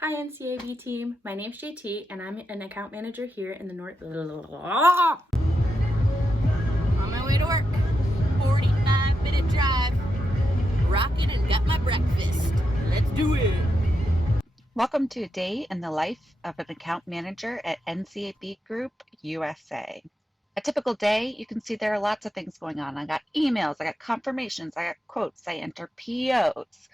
Hi NCAB team, my name's JT and I'm an account manager here in the North. On my way to work, 45-minute drive, rocking and got my breakfast. Let's do it. Welcome to a day in the life of an account manager at NCAB Group USA. A typical day, you can see there are lots of things going on. I got emails, I got confirmations, I got quotes, I enter POs,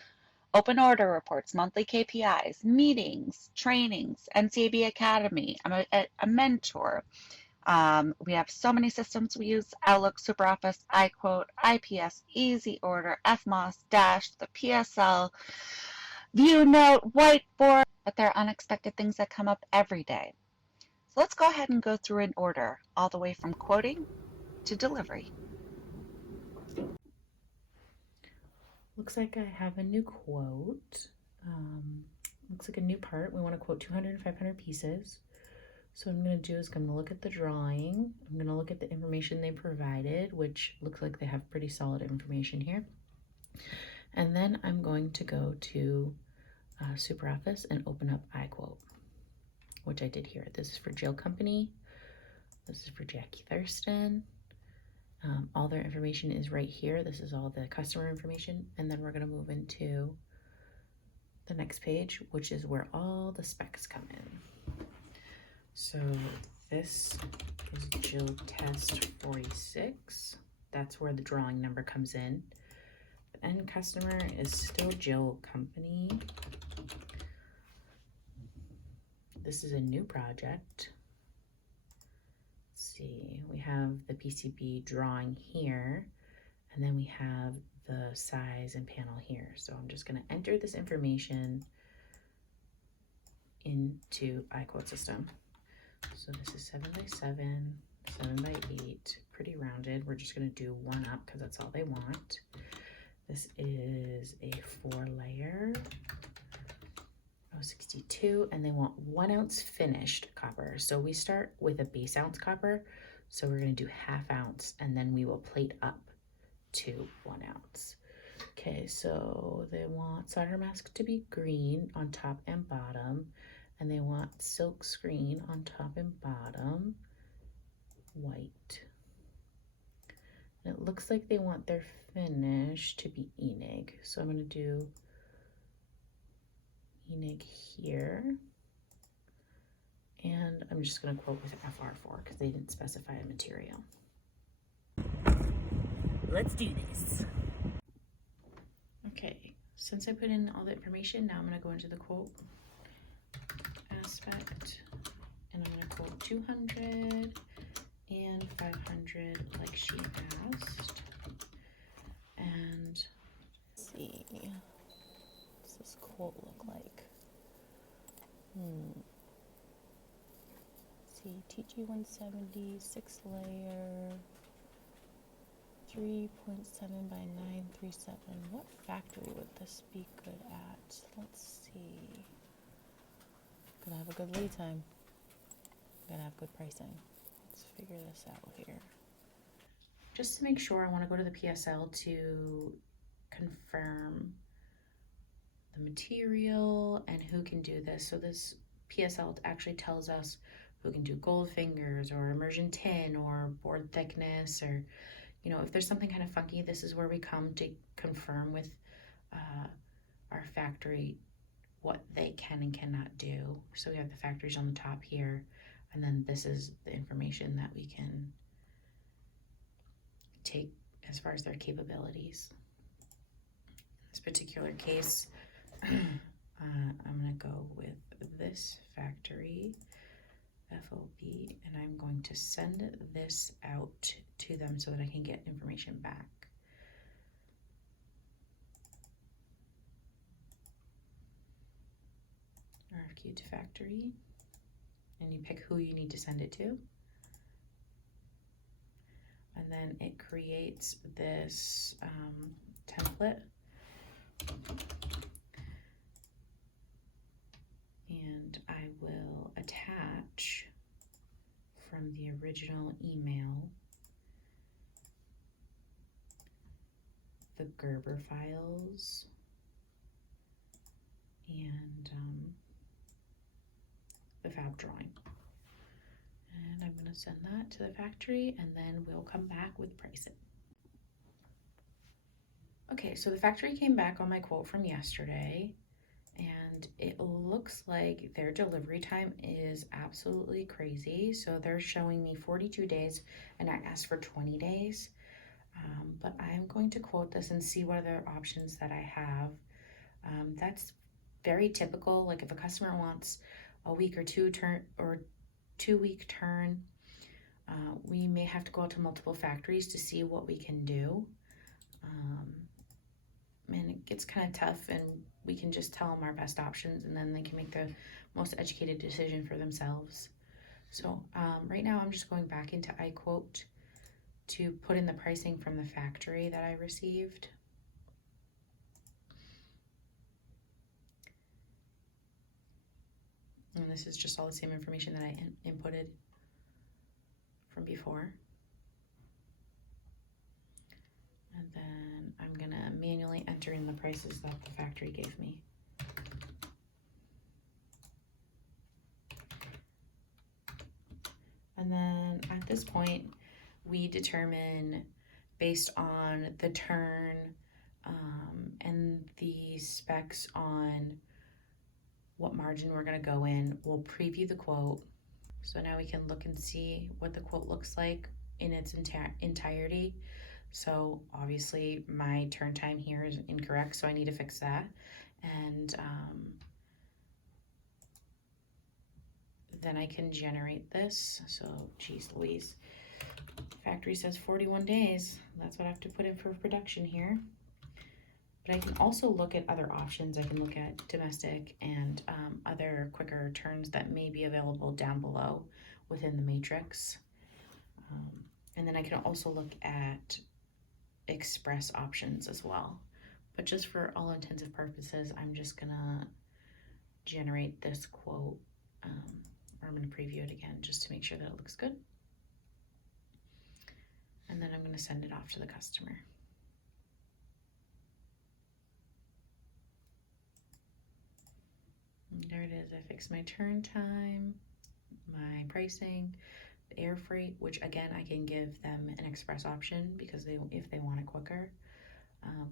open order reports, monthly KPIs, meetings, trainings, NCAB Academy. I'm a mentor. We have so many systems we use: Outlook, SuperOffice, iQuote, IPS, Easy Order, FMOS, Dash, the PSL, View Note, Whiteboard, but there are unexpected things that come up every day. So let's go ahead and go through in order, all the way from quoting to delivery. Looks like I have a new quote. Looks like a new part. We want to quote 200 and 500 pieces. So what I'm going to do is I'm going to look at the drawing. I'm going to look at the information they provided, which looks like they have pretty solid information here. And then I'm going to go to SuperOffice and open up iQuote, which I did here. This is for Jill Company. This is for Jackie Thurston. All their information is right here. This is all the customer information. And then we're going to move into the next page, which is where all the specs come in. So this is Jill Test 46. That's where the drawing number comes in. The end customer is still Jill Company. This is a new project. Let's see, we have the PCB drawing here, and then we have the size and panel here. So I'm just going to enter this information into iQuote system. So this is 7x7, 7x8, pretty rounded. We're just going to do one up because that's all they want. This is a 4-layer 062, and they want 1 ounce finished copper. So we start with a base ounce copper. So we're going to do 1/2 ounce, and then we will plate up to 1 ounce. Okay, so they want solder mask to be green on top and bottom, and they want silk screen on top and bottom, white. And it looks like they want their finish to be Enig. So I'm going to do Enig here. And I'm just going to quote with FR4 because they didn't specify a material. Let's do this. Okay, since I put in all the information, now I'm going to go into the quote aspect, and I'm going to quote 200 and 500 like she asked. And let's see, what does this quote look like? Let's see, TG170, 6-layer, 3.7 by 937. What factory would this be good at? Let's see. Gonna have a good lead time. Gonna have good pricing. Let's figure this out here. just to make sure, I want to go to the PSL to confirm the material and who can do this. So this PSL actually tells us who can do gold fingers or immersion tin or board thickness, or if there's something kind of funky, this is where we come to confirm with our factory what they can and cannot do. So we have the factories on the top here, and then this is the information that we can take as far as their capabilities. In this particular case, I'm going to go with this factory, FOB, and I'm going to send this out to them so that I can get information back. RFQ to factory, and you pick who you need to send it to. And then it creates this template. And I will attach from the original email the Gerber files and the fab drawing. And I'm going to send that to the factory, and then we'll come back with pricing. Okay, so the factory came back on my quote from yesterday, and it looks like their delivery time is absolutely crazy. So they're showing me 42 days, and I asked for 20 days. But I'm going to quote this and see what other options that I have. That's very typical. Like if a customer wants a week or 2-week turn, we may have to go out to multiple factories to see what we can do. And it gets kind of tough, and we can just tell them our best options, and then they can make the most educated decision for themselves. So right now I'm just going back into iQuote to put in the pricing from the factory that I received. And this is just all the same information that I inputted from before. And then I'm gonna manually enter in the prices that the factory gave me. And then at this point, we determine based on the turn and the specs on what margin we're gonna go in. We'll preview the quote. So now we can look and see what the quote looks like in its entirety. So obviously my turn time here is incorrect, so I need to fix that. And then I can generate this. So geez Louise, factory says 41 days. That's what I have to put in for production here. But I can also look at other options. I can look at domestic and other quicker turns that may be available down below within the matrix. And then I can also look at express options as well. But just for all intents and purposes, I'm just gonna generate this quote, or I'm gonna preview it again just to make sure that it looks good. And then I'm gonna send it off to the customer. And there it is. I fixed my turn time, my pricing, the air freight, which again, I can give them an express option because if they want it quicker.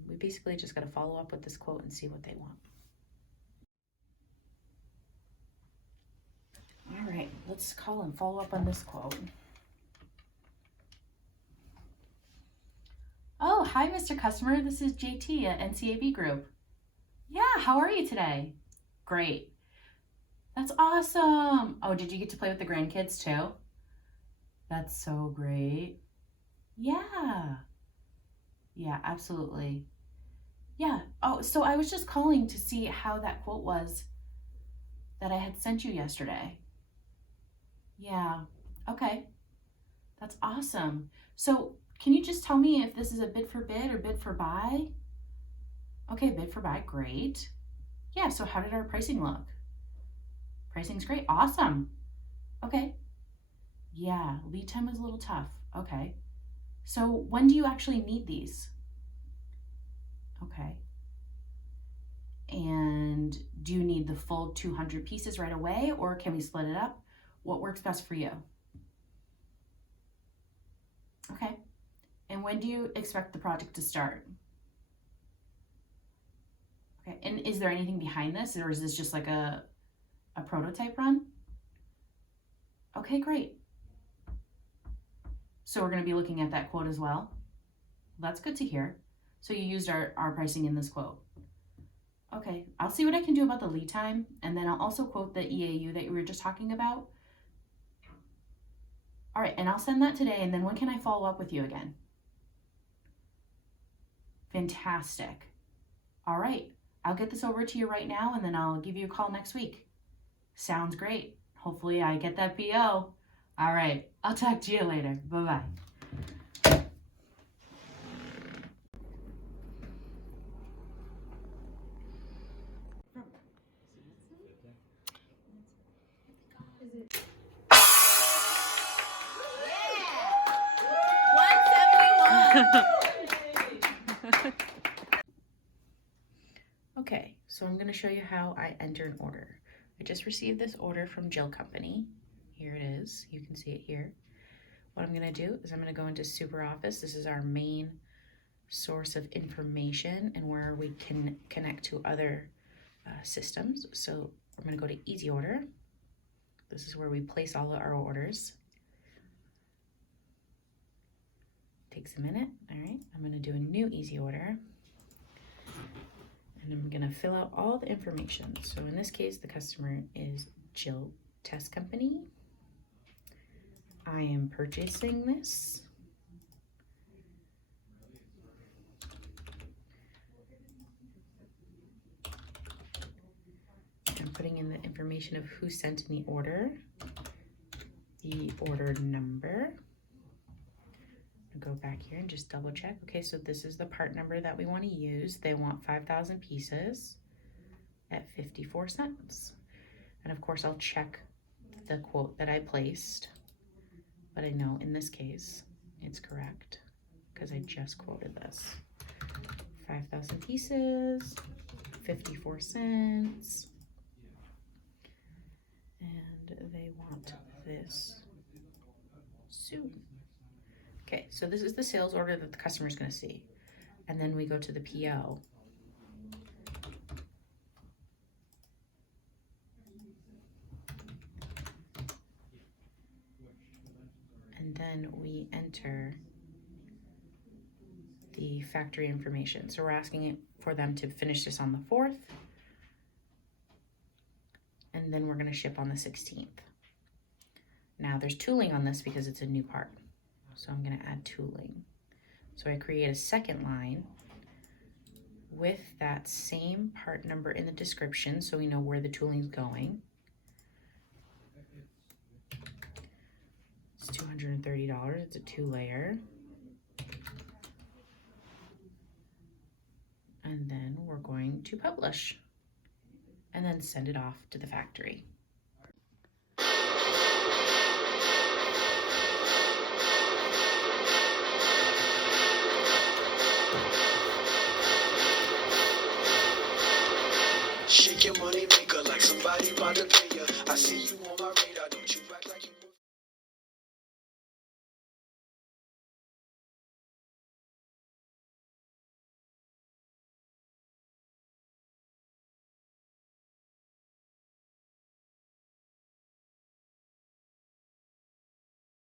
We basically just got to follow up with this quote and see what they want. All right, let's call and follow up on this quote. Oh, hi, Mr. Customer. This is JT at NCAB Group. Yeah, how are you today? Great. That's awesome. Oh, did you get to play with the grandkids too? That's so great. Yeah. Yeah, absolutely. Yeah. Oh, so I was just calling to see how that quote was that I had sent you yesterday. Yeah. Okay. That's awesome. So can you just tell me if this is a bid for bid or bid for buy? Okay, bid for buy. Great. Yeah, so how did our pricing look? Pricing's great. Awesome. Okay. Yeah, lead time was a little tough. Okay. So when do you actually need these? Okay. And do you need the full 200 pieces right away, or can we split it up? What works best for you? Okay. And when do you expect the project to start? Okay. And is there anything behind this, or is this just like a prototype run? Okay, great. So we're going to be looking at that quote as well. That's good to hear. So you used our pricing in this quote. Okay, I'll see what I can do about the lead time, and then I'll also quote the EAU that you were just talking about. All right, and I'll send that today, and then when can I follow up with you again? Fantastic. All right, I'll get this over to you right now, and then I'll give you a call next week. Sounds great. Hopefully I get that PO. All right, I'll talk to you later. Bye-bye. Okay, so I'm going to show you how I enter an order. I just received this order from Jill Company. Here it is. You can see it here. What I'm going to do is I'm going to go into SuperOffice. This is our main source of information and where we can connect to other systems. So I'm going to go to Easy Order. This is where we place all of our orders. Takes a minute. All right, I'm going to do a new Easy Order. And I'm going to fill out all the information. So in this case, the customer is Jill Test Company. I am purchasing this. I'm putting in the information of who sent in the order, the order number. I'll go back here and just double check. Okay, so this is the part number that we want to use. They want 5,000 pieces at 54 cents. And of course, I'll check the quote that I placed, but I know in this case it's correct because I just quoted this. 5,000 pieces, 54 cents. And they want this soon. Okay, so this is the sales order that the customer is going to see. And then we go to the PO. And then we enter the factory information. So we're asking it for them to finish this on the 4th. And then we're going to ship on the 16th. Now there's tooling on this because it's a new part. So I'm going to add tooling. So I create a second line with that same part number in the description so we know where the tooling is going. It's $230. It's a 2-layer. And then we're going to publish and then send it off to the factory. Shake your money maker like somebody about to pay ya. I see you on